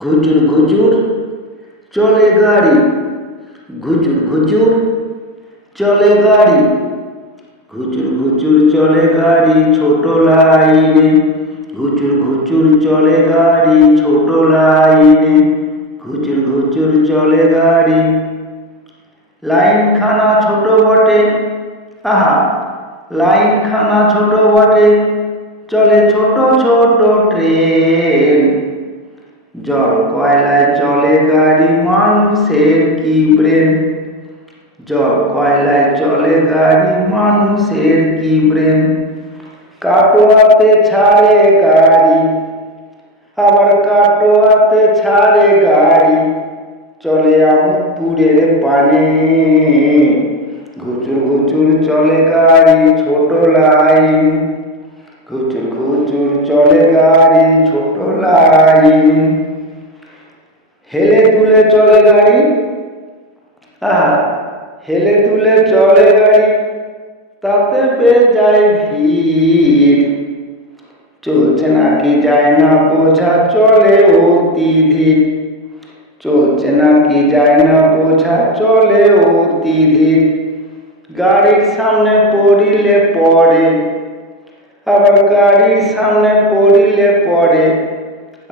ঘুচুর ঘুচুর চলে গাড়ি, ঘুচুর ঘুচুর চলে গাড়ি, ঘুচুর ঘুচুর চলে গাড়ি ছোট লাইনে, ঘুচুর ঘুচুর চলে গাড়ি ছোট লাইনে, ঘুচুর ঘুচুর চলে গাড়ি। লাইনখানা ছোট বটে, আহা লাইনখানা ছোট বটে, চলে ছোট ছোট ট্রেন। জল কয়লায় চলে গাড়ি, মানুষের কি ব্রেন। জল কয়লায় চলে গাড়ি, মানুষের কি ব্রেন। কাটোয়াতে ছাড়ে গাড়ি, আবার কাটোয়াতে ছাড়ে গাড়ি, চলে আমোদপুরের পানে। ঘুচুর ঘুচুর চলে গাড়ি ছোট লাইন, ঘুচুর ঘুচুর চলে গাড়ি ছোট লাইন। হেলে দুলে চলে গাড়ি, আহা হেলে দুলে চলে গাড়ি, তাতে বেজায় ভিড়। চলছে নাকি যায় না বোঝা, চলে অতি ধীর। চলছে নাকি যায় না বোঝা, চলে অতি ধীর। গাড়ির সামনে পড়িলে পড়ে, আবার গাড়ির সামনে পড়িলে পড়ে,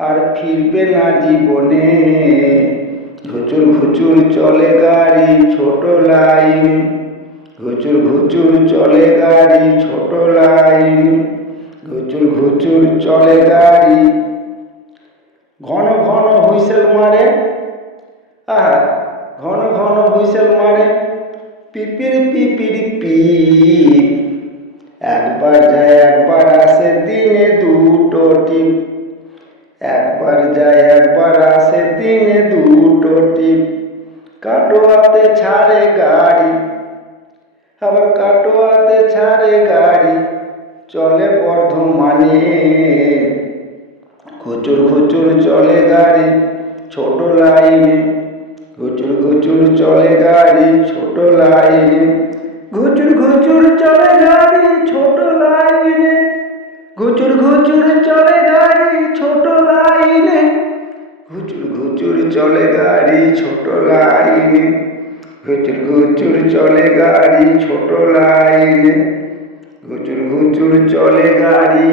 আর ফিরবে না জীবনে। ঘুচুর ঘুচুর চলে গাড়ি ছোট লাইন, ঘুচুর ঘুচুর চলে গাড়ি ছোট লাইন, ঘুচুর ঘুচুর চলে গাড়ি। ঘন ঘন হুইসেল মারে, আহা ঘন ঘন হুইসেল মারে, পিপির পিপির পিপ। একবার যায় একবার আসে, দিনে দুটো টিপ। একবার যায় একবার আসে, দিনে দুটো টিপ। কাটোয়াতে ছাড়ে গাড়ি, আবার কাটোয়াতে ছাড়ে গাড়ি, চলে বর্ধমানে। ঘুচুর ঘুচুর চলে গাড়ি ছোট লাইনে, ঘুচুর ঘুচুর চলে গাড়ি ছোট লাইনে, ঘুচুর ঘুচুর চলে গাড়ি ছোট লাইনে, ঘুচুর ঘুচুর চলে গাড়ি ছোট লাইনে, ঘুচুর ঘুচুর চলে গাড়ি ছোট লাইনে, ঘুচুর ঘুচুর চলে গাড়ি ছোট লাইনে, ঘুচুর ঘুচুর চলে গাড়ি।